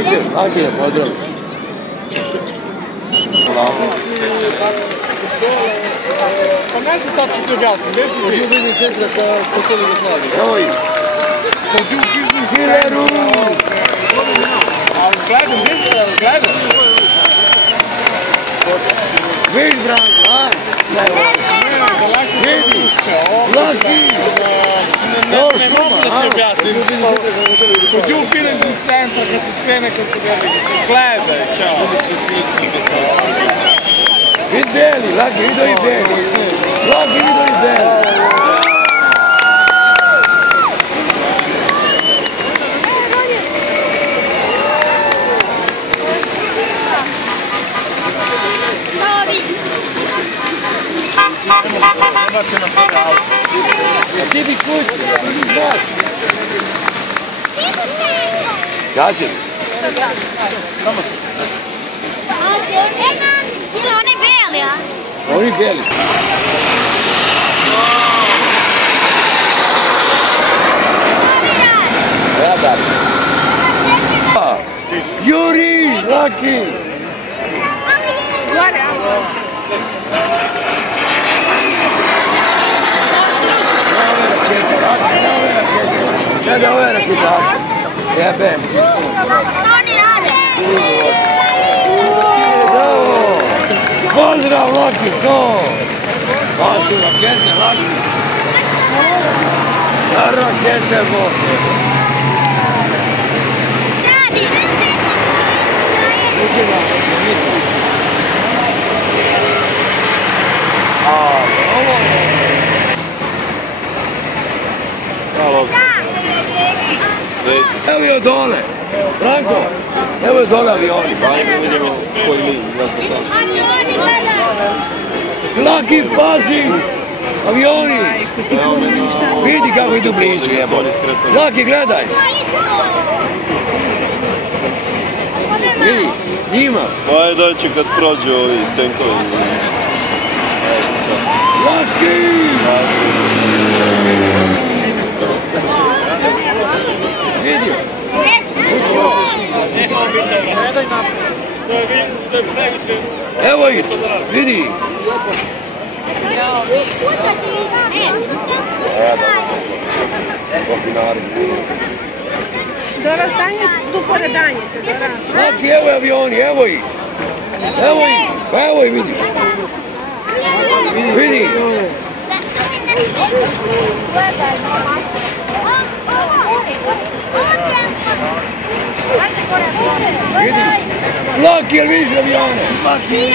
Vidite, Laki je pozdrav. Pa ne znam tačno ti objasnim, gdje si ti? Vidim centra kao kod Jugoslavije. Evo ih. Kod Biznis Hileru! Ali gledam, gledam. Viš, Branko, a? Vidi, Laki! Ne mogu da ti objasnim. Kod Biznis centra kad se skrene kod se gledaj, čao. Vid Beli, Laki, vidio i Beli. Laki, vidio i Beli. A ti bi kući, ti znaš. Kađe? Samo se. Ili oni beli, a? Oni beli. Ja da. Juri, Laki! Gore, a? Gledaj ove raketače. Jebem. Oni rade. Bravo! Pozdrav, Laki, to! Pa su rakete, Laki. Rakete, Bože. Radi. Ovo je... Evo je od dole. Branko, evo je dole avioni. Laki, pazi! Avioni! Vidi kako idu blizu, jebo. Laki, gledaj! Vidi, njima. Ajde, daj će kad prođu ovi tenkovi. Laki! Vidio? Evo ih, vidi! Dobro stanje tu pored Danjice. Laki, evo je avioni, evo ih! Evo ih, pa evo ih, vidi! Vidi! Vidi! Laki, jel vidiš avione? Laki!